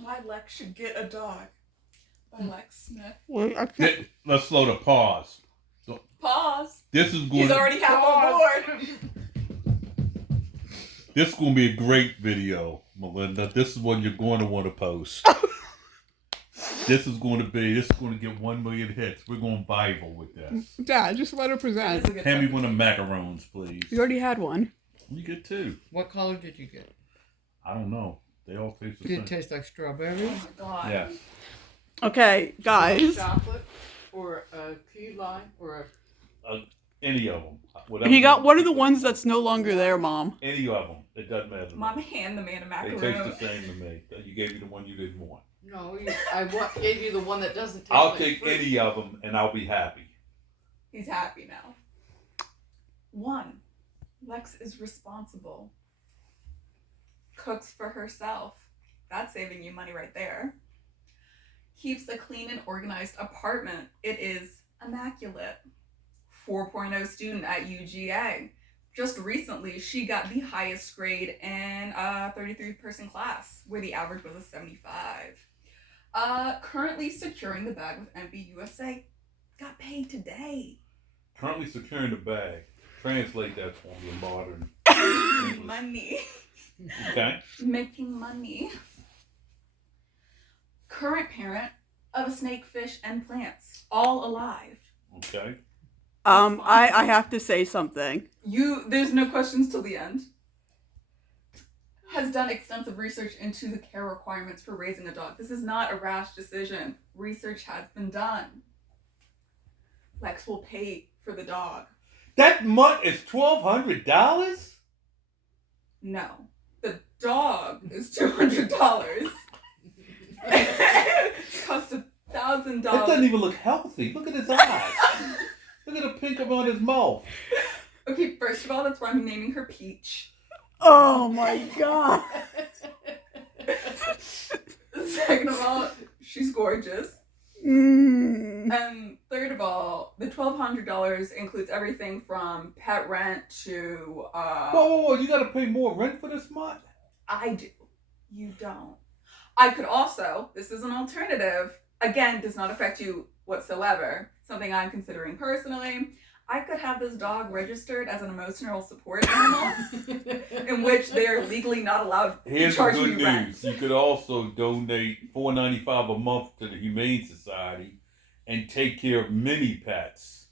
Why Lex Should Get a Dog by Lex Smith. Wait, I can't. Let's slow the pause. Pause. This is going. He's already half on board. This is going to be a great video, Melinda. This is one you're going to want to post. This is going to get 1 million hits. We're going viral with this. Dad, just let her present. Hand me one of the macarons, please. You already had one. You get two. What color did you get? I don't know. They all taste the Did same. it taste like strawberries? Oh my god. Yes. Okay, guys. Chocolate or a key lime or Any of them. Whatever. He got one of the ones that's no longer there, Mom. Any of them. It doesn't matter. to me. Mom, hand the man a They macaroon. taste the same to me. You gave me the one you didn't want. no? I gave you the one that doesn't taste I'll like take fruit. any of them and I'll be happy. He's happy now. 1. Lex is responsible. Cooks for herself. That's saving you money right there. Keeps a clean and organized apartment. It is immaculate. 4.0 student at UGA. Just recently, she got the highest grade in a 33-person class, where the average was a 75. Currently securing the bag with MBUSA. Got paid today. Currently securing the bag. Translate that for me in modern English. Money. Okay. Making money. Current parent of a snake, fish, and plants. All alive. Okay. I have to say something. There's no questions till the end. Has done extensive research into the care requirements for raising a dog. This is not a rash decision. Research has been done. Lex will pay for the dog. That mutt is $1,200? No. The dog is $200. It costs $1,000. That doesn't even look healthy. Look at his eyes. Look at the pink around his mouth. Okay, first of all, that's why I'm naming her Peach. Oh my god. Second of all, she's gorgeous. Mm. And third of all, the $1,200 includes everything from pet rent to Whoa, you gotta pay more rent for this mutt? I do. You don't. I could also, this is an alternative, again, does not affect you whatsoever. Something I'm considering personally. I could have this dog registered as an emotional support animal, in which they are legally not allowed to Here's the charge good me rent. news. You could also donate $4.95 a month to the Humane Society and take care of mini pets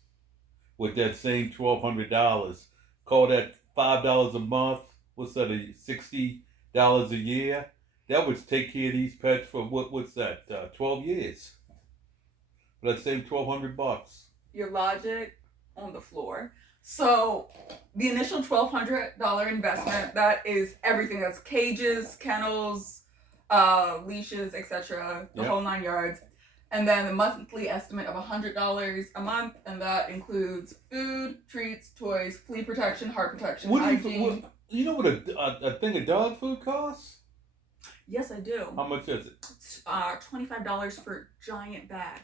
with that same $1,200. Call that $5 a month. What's that? $60 a year. That would take care of these pets for what's that? 12 years. Let's say $1,200. Your logic on the floor. So the initial $1,200 investment, that is everything. That's cages, kennels, leashes, etc. The Yep. whole 9 yards. And then the monthly estimate of $100 a month, and that includes food, treats, toys, flea protection, heart protection, hygiene. You know what a thing of dog food costs? Yes, I do. How much is it? It's, $25 for giant bag.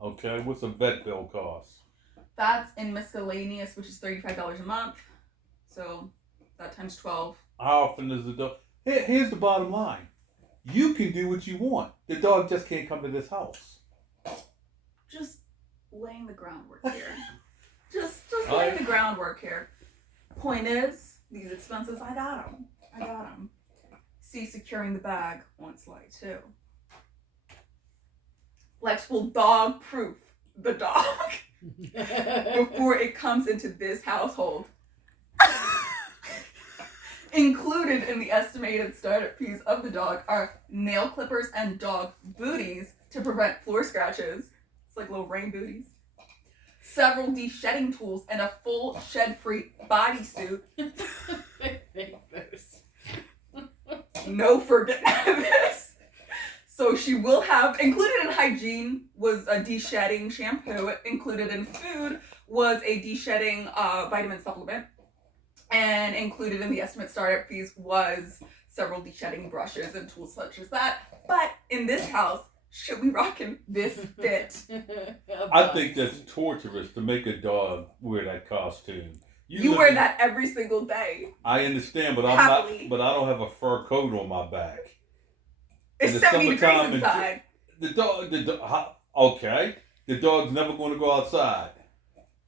Okay, what's a vet bill cost? That's in miscellaneous, which is $35 a month. So that times 12. How often does the dog? Here's the bottom line. You can do what you want. The dog just can't come to this house. Just laying the groundwork here. just laying the groundwork here. Point is, these expenses, I got them. See, securing the bag on slide 2. Lex will dog proof the dog before it comes into this household. Included in the estimated startup fees of the dog are nail clippers and dog booties to prevent floor scratches. It's like little rain booties. Several de-shedding tools and a full shed-free bodysuit. No forgetting this. So she will have, included in hygiene was a de-shedding shampoo. Included in food was a de-shedding vitamin supplement. And included in the estimate startup fees was several de-shedding brushes and tools such as that. But in this house, should we rockin' this fit? I think that's torturous to make a dog wear that costume. You wear that every single day. I understand, but Happily. I don't have a fur coat on my back. It's In the 70 degrees summertime, inside. Okay. The dog's never going to go outside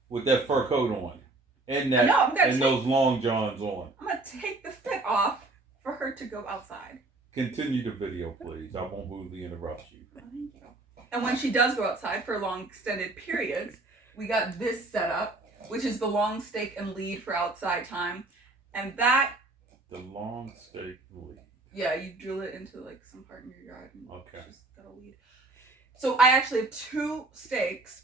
with that fur coat on and that No, I'm gonna and take, those long johns on. I'm gonna take the fit off for her to go outside. Continue the video, please. I won't rudely interrupt you. Thank you. And when she does go outside for long extended periods, we got this set up, which is the long stake and lead for outside time. And that, The long stake lead. yeah, you drill it into like some part in your yard and Okay. she's got a lead. So I actually have 2 stakes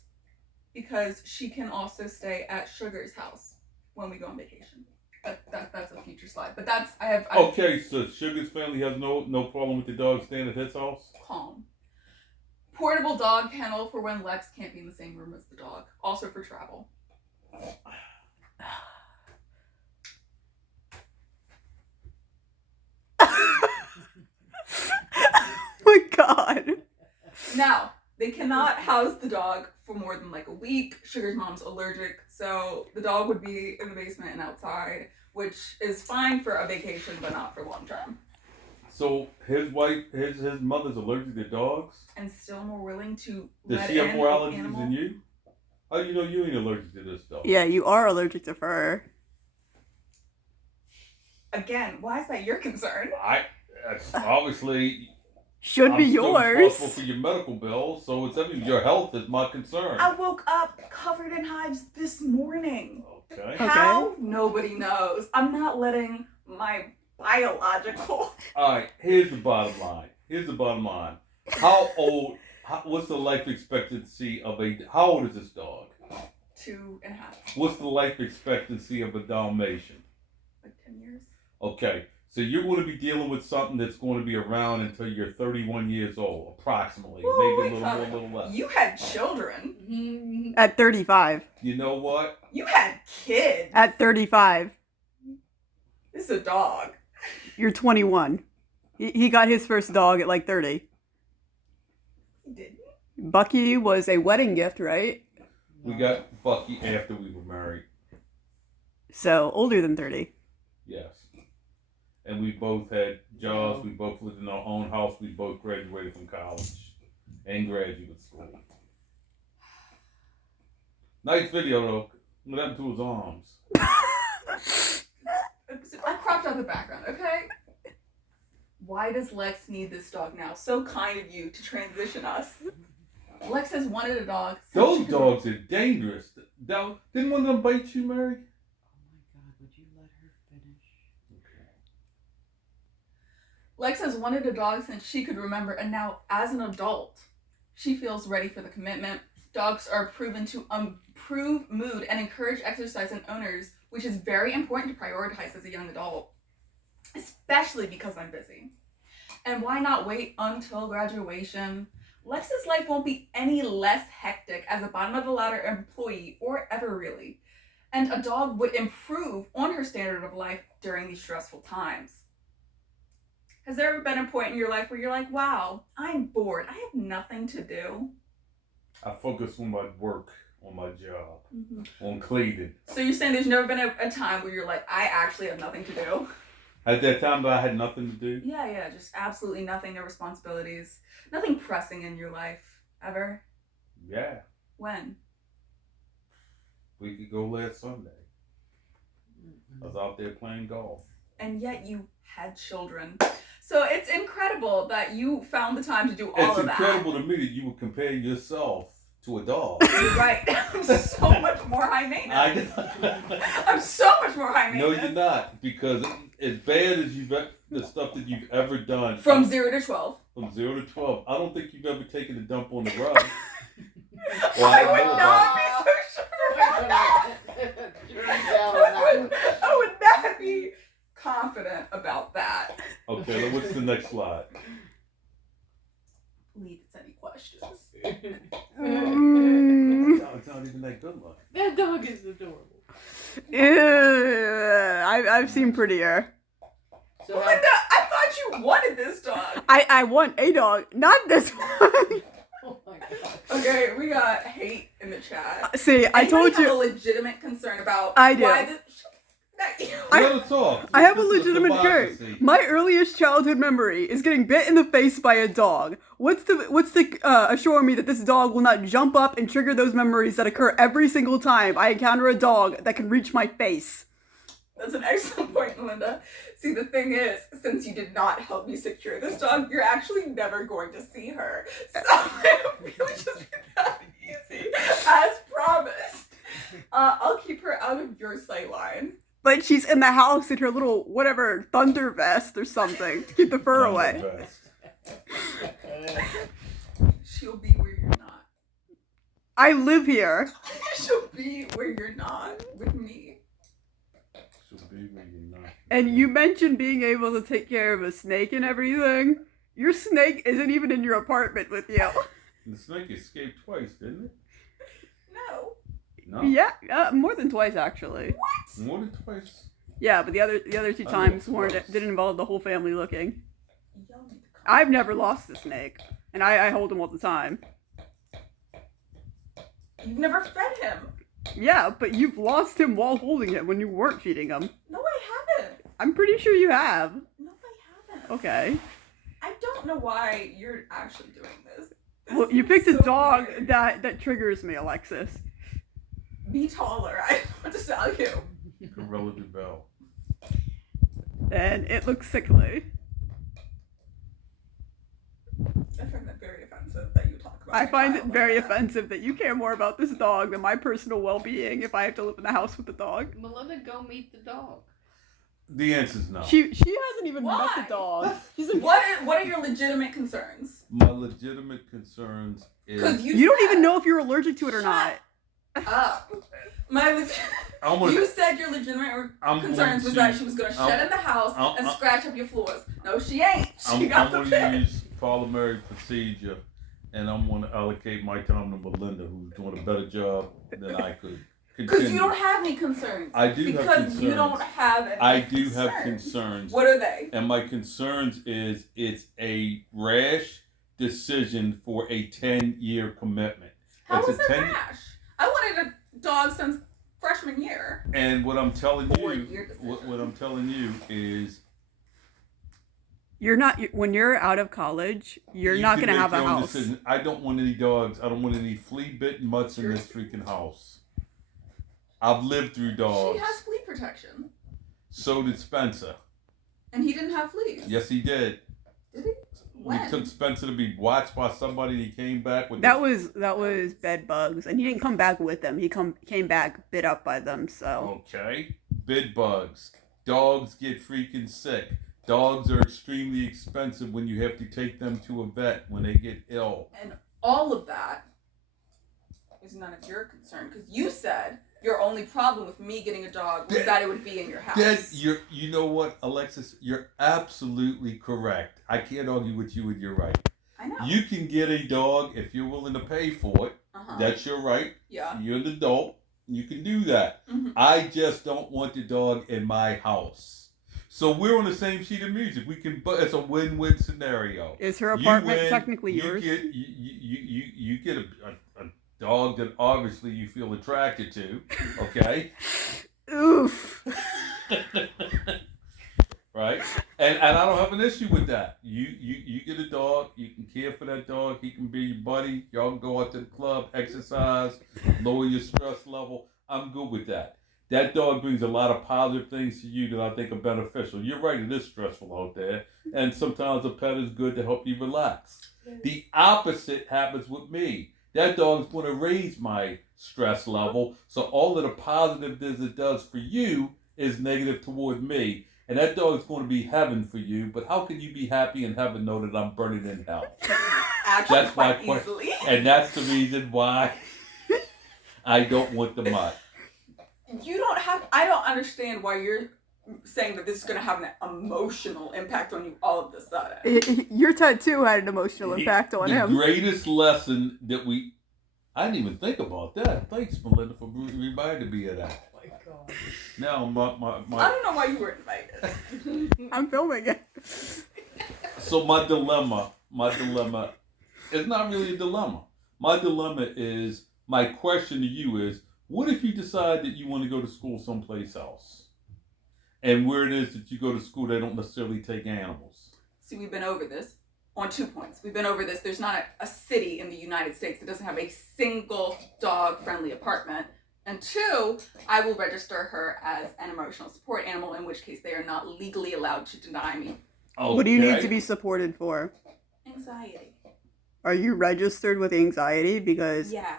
because she can also stay at Sugar's house when we go on vacation. But that's a future slide. But that's, I have Okay, so Sugar's family has no problem with the dog staying at his house? calm. Portable dog kennel for when Lex can't be in the same room as the dog. Also for travel. Oh my god. Now, they cannot house the dog for more than like a week. Sugar's mom's allergic, so the dog would be in the basement and outside, which is fine for a vacation, but not for long term. So his mother's allergic to dogs? And still more willing to Does let she have in more an allergies animal. than you? How do you know you ain't allergic to this dog? Yeah, you are allergic to fur. Again, why is that your concern? That's obviously Should I'm be still yours. responsible for your medical bill, so it's your health is my concern. I woke up covered in hives this morning. Okay. How? Nobody knows. I'm not letting my biological. All right. Here's the bottom line. How old? What's the life expectancy of a? How old is this dog? 2.5. What's the life expectancy of a Dalmatian? Like 10 years. Okay. So you're going to be dealing with something that's going to be around until you're 31 years old, approximately, Woo, maybe a wait, little more, a little less. You had children. At 35. You know what? You had kids. At 35. This is a dog. You're 21. He got his first dog at like 30. He didn't. Bucky was a wedding gift, right? We got Bucky after we were married. So older than 30. Yes. And we both had jobs. We both lived in our own house. We both graduated from college and graduate school. Nice video, though. What happened to his arms? I cropped out the background, okay? Why does Lex need this dog now? So kind of you to transition us. Lex has wanted a dog. since Those she could- dogs are dangerous. Didn't one of them bite you, Mary? Oh my God, would you let her finish? Lex has wanted a dog since she could remember, and now, as an adult, she feels ready for the commitment. Dogs are proven to improve mood and encourage exercise in owners, which is very important to prioritize as a young adult, especially because I'm busy. And why not wait until graduation? Lex's life won't be any less hectic as a bottom of the ladder employee, or ever really. And a dog would improve on her standard of life during these stressful times. Has there ever been a point in your life where you're like, wow, I'm bored. I have nothing to do? I focus on my work, on my job, on Clayton. So you're saying there's never been a time where you're like, I actually have nothing to do? At that time, I had nothing to do. Yeah, just absolutely nothing, no responsibilities, nothing pressing in your life, ever? Yeah. When? We could go last Sunday. I was out there playing golf. And yet you had children. So it's incredible that you found the time to do all It's of that. incredible to me that you would compare yourself to a dog. You're right. I'm so much more high maintenance. I'm so much more high No, maintenance. you're not, because as bad as the stuff that you've ever done From 0 to 12. from 0 to 12, I don't think you've ever taken a dump on the rug. I would not be so sure. I would not be confident about that. Okay, then what's the next slide? Leave us any questions. It's not even that good looking. That dog is adorable. I've seen prettier. So Linda, I thought you wanted this dog. I want a dog, not this one. oh my God. Okay, we got hate in the chat. See, I Anybody told have you. a legitimate concern about I do. why this... Let us talk. I have a This is legitimate query. democracy. My earliest childhood memory is getting bit in the face by a dog. What's the assuring me that this dog will not jump up and trigger those memories that occur every single time I encounter a dog that can reach my face? That's an excellent point, Melinda. See, the thing is, since you did not help me secure this dog, you're actually never going to see her. So it'll really just be that easy, as promised. I'll keep her out of your sight line. Like she's in the house in her little whatever thunder vest or something to keep the fur away. She'll be where you're not. I live here. She'll be where you're not with me. And you mentioned being able to take care of a snake and everything. Your snake isn't even in your apartment with you. The snake escaped twice, didn't it? No. No. Yeah, more than twice actually. What? More than twice. Yeah, but the other two I times know. didn't involve the whole family looking. Y'all need to come. I've never lost a snake, and I hold him all the time. You've never fed him. Yeah, but you've lost him while holding him when you weren't feeding him. No, I haven't. I'm pretty sure you have. No, I haven't. Okay. I don't know why you're actually doing this. Well, you picked a dog that triggers me, Alexis. Be taller. I don't want to tell you. Gorilla DeBell. And it looks sickly. I find that very offensive that you talk about. I your find it child like very that. offensive that you care more about this dog than my personal well-being if I have to live in the house with the dog. Melinda, go meet the dog. The answer's no. She hasn't even met Why? the dog. She's a, What are your legitimate concerns? My legitimate concerns Because is you don't even know if you're allergic to it or not. up. I'm gonna, You said your legitimate I'm concerns was going to- that she was going to I'm- shed in the house I'm- and I'm- scratch up your floors. No, she ain't. She I'm got the going pit. to use parliamentary procedure, and I'm going to allocate my time to Melinda, who's doing a better job than I could. Because you don't have any concerns. I do have Because concerns. you don't have any I do concerns. have concerns. What are they? And my concerns is it's a rash decision for a 10-year commitment. How It's was a it 10 rash? I wanted a dog since freshman year. And what I'm telling you, 4-year decision. what I'm telling you is, You're not when you're out of college. You're you not can gonna make have a your own house. decision. I don't want any dogs. I don't want any flea-bitten mutts in this freaking house. I've lived through dogs. She has flea protection. So did Spencer. And he didn't have fleas. Yes, he did. Did he? We When? took Spencer to be watched by somebody, and he came back with That was bed bugs, and he didn't come back with them. He came back bit up by them. So Okay. Bed bugs. Dogs get freaking sick. Dogs are extremely expensive when you have to take them to a vet when they get ill. And all of that is none of your concern. Because you said your only problem with me getting a dog was that it would be in your house. You know what, Alexis? You're absolutely correct. I can't argue with you, and you're right. I know. You can get a dog if you're willing to pay for it. Uh-huh. That's your right. Yeah. You're an adult. You can do that. Mhm. I just don't want the dog in my house. So we're on the same sheet of music. But it's a win-win scenario. is her You apartment win, technically you yours? Get, you get a dog that obviously you feel attracted to, okay? Oof. Right? And I don't have an issue with that. You get a dog, you can care for that dog, he can be your buddy, y'all can go out to the club, exercise, lower your stress level. I'm good with that. That dog brings a lot of positive things to you that I think are beneficial. You're right, it is stressful out there, and sometimes a pet is good to help you relax. The opposite happens with me. That dog's going to raise my stress level, so all of the positive that it does for you is negative toward me. And that dog's going to be heaven for you, but how can you be happy in heaven know that I'm burning in hell? Actually, That's my quite question. easily. And that's the reason why I don't want the mutt. I don't understand why you're saying that this is going to have an emotional impact on you all of a sudden. Your tattoo had an emotional impact on The him. greatest lesson that I didn't even think about that. Thanks, Melinda, for reminding me of that. Oh my god. Now, I don't know why you were invited. I'm filming it. So my dilemma is not really a dilemma. My dilemma is, my question to you is, what if you decide that you want to go to school someplace else? And where it is that you go to school, they don't necessarily take animals. See, we've been over this on 2 points. We've been over this. There's not a city in the United States that doesn't have a single dog-friendly apartment. And 2, I will register her as an emotional support animal, in which case they are not legally allowed to deny me. Okay. What do you need to be supported for? Anxiety. Are you registered with anxiety? Because Yeah.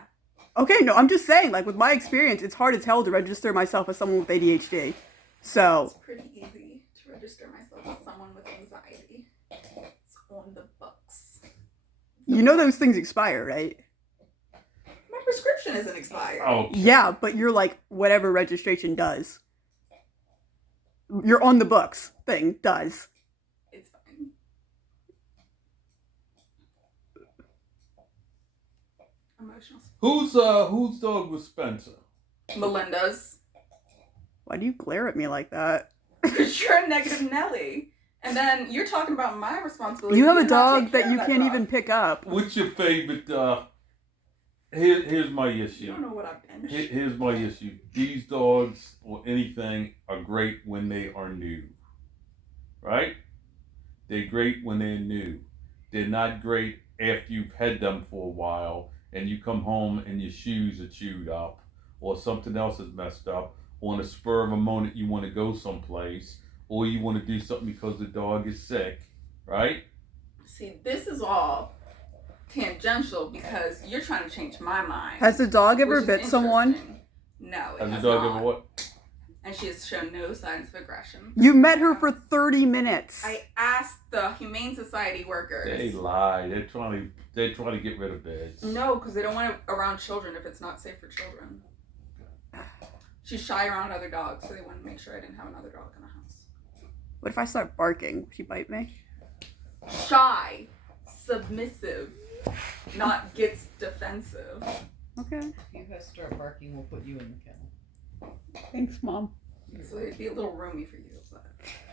okay, no, I'm just saying, like with my experience, it's hard as hell to register myself as someone with ADHD. So It's pretty easy to register myself as someone with anxiety. It's on the books. you know those things expire, right? My prescription isn't expired. Oh, Yeah, but you're like whatever registration does. You're on the books thing does. It's fine. Emotional support. whose dog was Spencer? Melinda's. Why do you glare at me like that? Because you're a negative Nelly. And then you're talking about my responsibility. You have a do not take dog care that of you can't dog. even pick up. What's your favorite? Here's my You issue. don't know what I've been. Here's my issue. These dogs or anything are great when they are new, right? They're great when they're new. They're not great after you've had them for a while and you come home and your shoes are chewed up or something else is messed up. On a spur of a moment, you want to go someplace or you want to do something because the dog is sick, right? See, this is all tangential because you're trying to change my mind. Has the dog ever which is bit someone? interesting. No, it Has has the dog not. ever what? And she has shown no signs of aggression. You met her for 30 minutes. I asked the Humane Society workers. They lie. They're trying to get rid of beds. No, because they don't want it around children if it's not safe for children. She's shy around other dogs, so they wanted to make sure I didn't have another dog in the house. What if I start barking? Will she bite me? Shy, submissive, not gets defensive. Okay. If you guys start barking, we'll put you in the kennel. Thanks, Mom. So it'd be a little roomy for you, but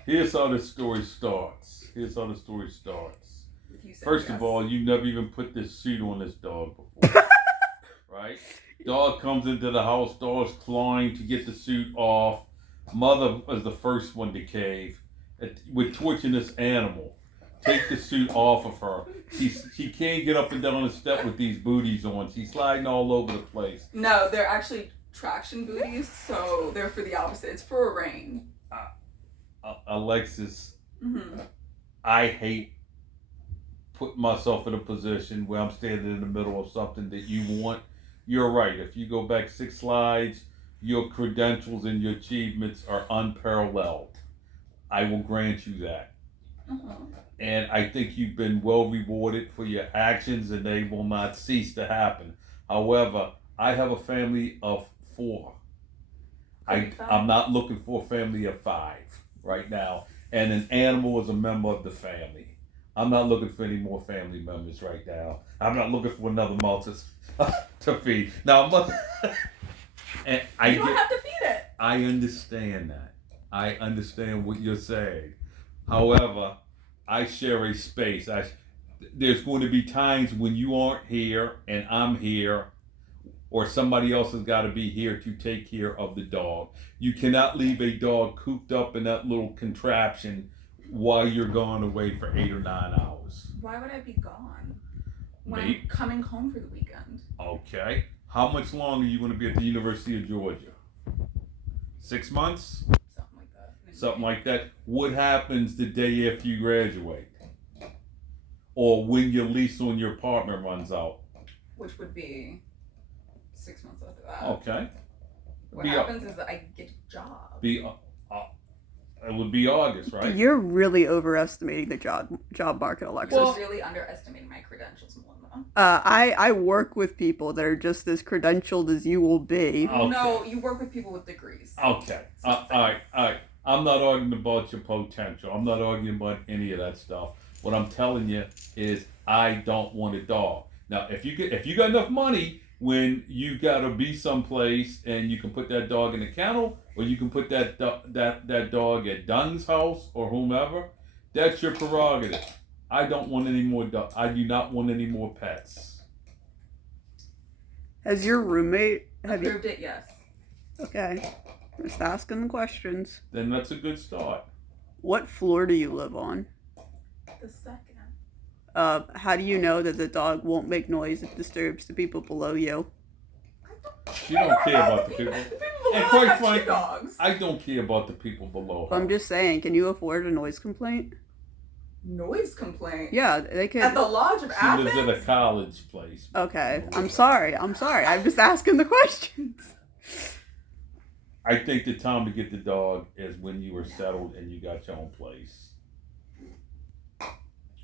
Here's how this story starts. With you saying First yes. of all, you never even put this suit on this dog before. Right? Dog comes into the house, dog's clawing to get the suit off. Mother is the first one to cave. We're torturing this animal. Take the suit off of her. She can't get up and down the step with these booties on. She's sliding all over the place. No, they're actually traction booties, so they're for the opposite. It's for a rain. Alexis, Mm-hmm. I hate putting myself in a position where I'm standing in the middle of something that you want. You're right. If you go back 6 slides, your credentials and your achievements are unparalleled. I will grant you that. Uh-huh. And I think you've been well rewarded for your actions and they will not cease to happen. However, I have a family of 4. I'm not looking for a family of 5 right now. And an animal is a member of the family. I'm not looking for any more family members right now. I'm not looking for another mouth to feed. Now, and You don't have to feed it. I understand that. I understand what you're saying. However, I share a space. There's going to be times when you aren't here and I'm here, or somebody else has got to be here to take care of the dog. You cannot leave a dog cooped up in that little contraption while you're gone away for 8 or 9 hours. Why would I be gone when Me? I'm coming home for the weekend? Okay. How much longer are you going to be at the University of Georgia? 6 months? Something like that. Something like that. What happens the day after you graduate? Or when your lease on your apartment runs out? Which would be 6 months after that. Okay. What happens is that I get a job. It would be August, right? You're really overestimating the job market, Alexis. Well, really underestimating my credentials, Melinda. I work with people that are just as credentialed as you will be. Okay. No, you work with people with degrees. Okay. All right. I'm not arguing about your potential. I'm not arguing about any of that stuff. What I'm telling you is I don't want a dog. Now, if you got enough money when you gotta be someplace and you can put that dog in the kennel, or you can put that dog at Dunn's house or whomever, that's your prerogative. I don't want any more dogs. I do not want any more pets. Has your roommate Approved it, yes. Okay. Just asking the questions. then that's a good start. What floor do you live on? The second. How do you know that the dog won't make noise if it disturbs the people below you? She don't care about the people. And quite frankly, dogs. I don't care about the people below her. I'm just saying, can you afford a noise complaint? Noise complaint. Yeah, they can. At the Lodge of She Athens. lives at a college place. Okay, I'm sorry. I'm just asking the questions. I think the time to get the dog is when you were settled and you got your own place.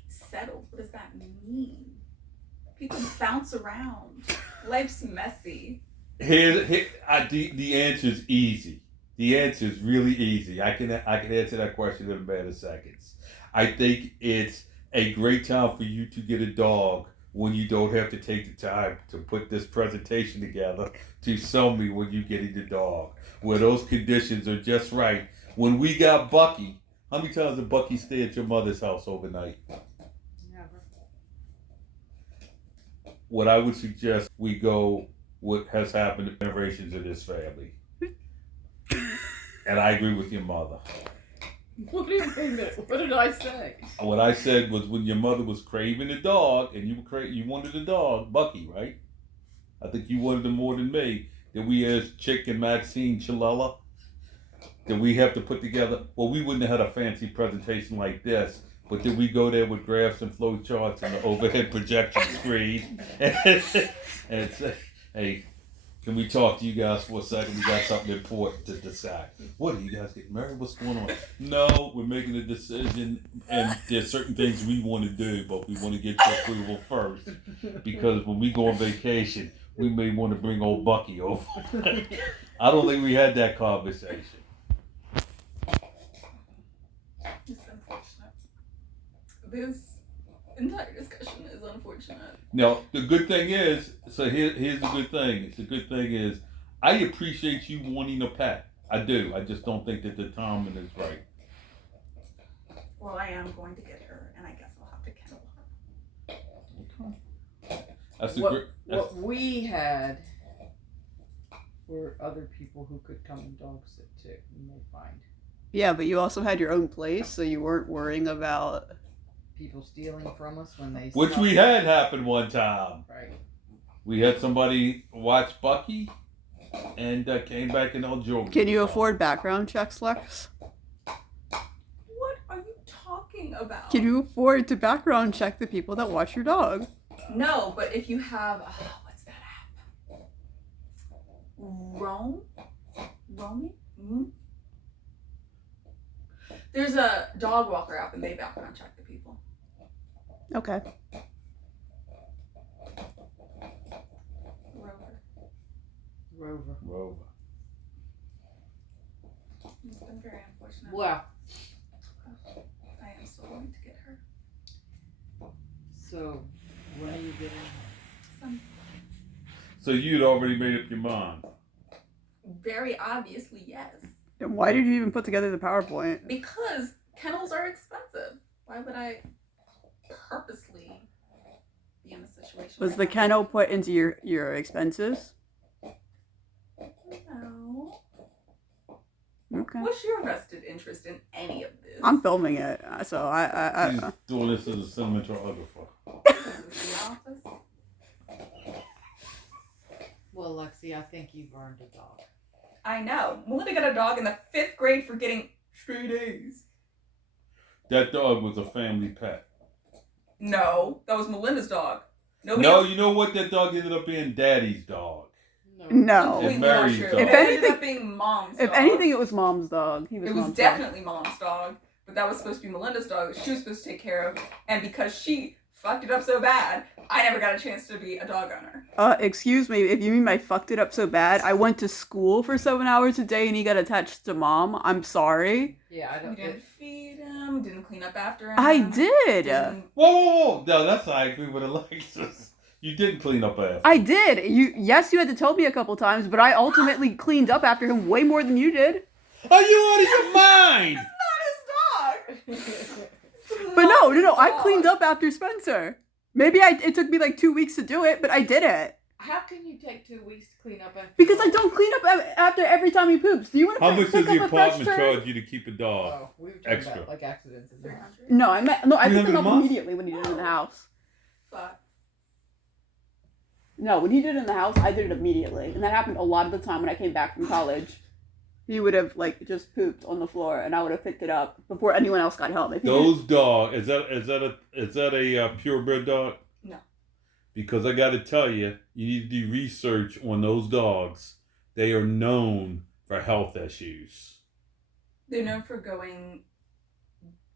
Settled. What does that mean? People bounce around. Life's messy. The answer is easy. The answer is really easy. I can answer that question in a matter of seconds. I think it's a great time for you to get a dog when you don't have to take the time to put this presentation together to show me when you getting the dog. Where those conditions are just right. When we got Bucky, how many times did Bucky stay at your mother's house overnight? Never. What I would suggest we go what has happened to generations of this family. And I agree with your mother. What do you mean? What did I say? What I said was when your mother was craving a dog and you wanted a dog, Bucky, right? I think you wanted him more than me. That we as Chick and Maxine Chilella, that we have to put together. Well, we wouldn't have had a fancy presentation like this, but did we go there with graphs and flow charts and the overhead projection screen and say, hey, can we talk to you guys for a second? We got something important to decide. What, are you guys getting married? What's going on? No, we're making a decision, and there's certain things we want to do, but we want to get your approval first. Because when we go on vacation, we may want to bring old Bucky over. I don't think we had that conversation. It's unfortunate. This entire discussion is unfortunate. Now, the good thing is, so here's the good thing. The good thing is, I appreciate you wanting a pet. I do. I just don't think that the timing is right. Well, I am going to get her, and I guess I'll have to kennel her. Okay. That's a What, great. what we had were other people who could come and dog sit too, you may find. Yeah, but you also had your own place, so you weren't worrying about. People stealing from us when they Which we had happen one time. Right. We had somebody watch Bucky and came back and all jokes. Can you afford background checks, Lex? What are you talking about? Can you afford to background check the people that watch your dog? No, but if you have, what's that app? Roaming? Mm-hmm. There's a dog walker app, and they background check the people. Okay. Rover. It's been very unfortunate. Well, I am still going to get her. so when are you getting Some So you'd already made up your mind. very obviously, yes. And why did you even put together the PowerPoint? Because kennels are expensive. Why would I purposely be in a situation? Was where the I have kennel put into your expenses? No. Okay. What's your vested interest in any of this? I'm filming it, so I She's doing this as a cinematographer. Is this the office? Well, Lexi, I think you've earned a dog. I know. Melinda got a dog in the 5th grade for getting straight A's. That dog was a family pet. No, that was Melinda's dog. Nobody No, else- you know what? That dog ended up being Daddy's dog. no. Completely It's not Mary's true. dog. It If ended anything- up being Mom's If dog. anything, it was Mom's dog. He was It was Mom's definitely Mom's dog, but that was supposed to be Melinda's dog that she was supposed to take care of, and because she fucked it up so bad, I never got a chance to be a dog owner. dog. Excuse me, if you mean I fucked it up so bad, I went to school for 7 hours a day and he got attached to Mom. I'm sorry. Yeah, I You don't. didn't feed him, didn't clean up after him. I did. didn't- Whoa! No, that's how I agree with Alexis. You didn't clean up after. I did. Yes, you had to tell me a couple times, but I ultimately cleaned up after him way more than you did. Are you out of your mind? Not his dog! But no, I cleaned up after Spencer. Maybe it took me like 2 weeks to do it, but I did it. How can you take 2 weeks to clean up after? Because I don't clean up after every time he poops. Do you want to How much pick does the up a fresh apartment turd? charge you to keep a dog? Oh, we were talking Extra. about like accidents and things. 300. No, I picked 300 him a up month? immediately when he did it in the house. But No, when he did it in the house, I did it immediately, and that happened a lot of the time when I came back from college. He would have like just pooped on the floor, and I would have picked it up before anyone else got home. If he Those dog is that a purebred dog? No. Because I got to tell you, you need to do research on those dogs. They are known for health issues. they're known for going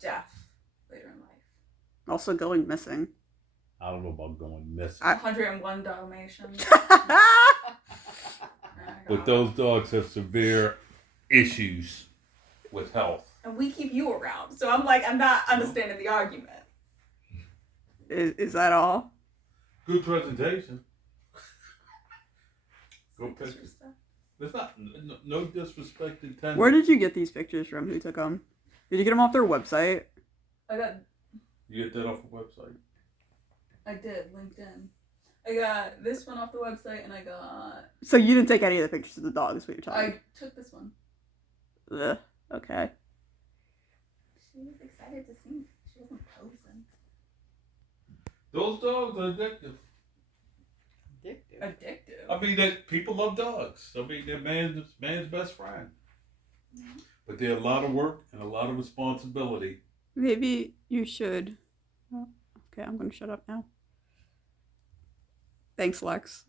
deaf later in life. also going missing. I don't know about going missing. 101 Dalmatians. But those dogs have severe issues with health. And we keep you around. So I'm like, I'm not understanding the argument. Is that all? Good presentation. Good pictures. There's not no disrespect intended. Where did you get these pictures from? Who took them? Did you get them off their website? I got, You get that off the website? I did, LinkedIn. I got this one off the website and I got, So you didn't take any of the pictures of the dog, is what you're telling me? I took this one. Ugh, okay. She was excited to see me. She wasn't posing. Those dogs are addictive. Addictive. I mean, that people love dogs. I mean, they're man's best friend. Mm-hmm. But they're a lot of work and a lot of responsibility. Maybe you should. Oh, okay, I'm going to shut up now. Thanks, Lex.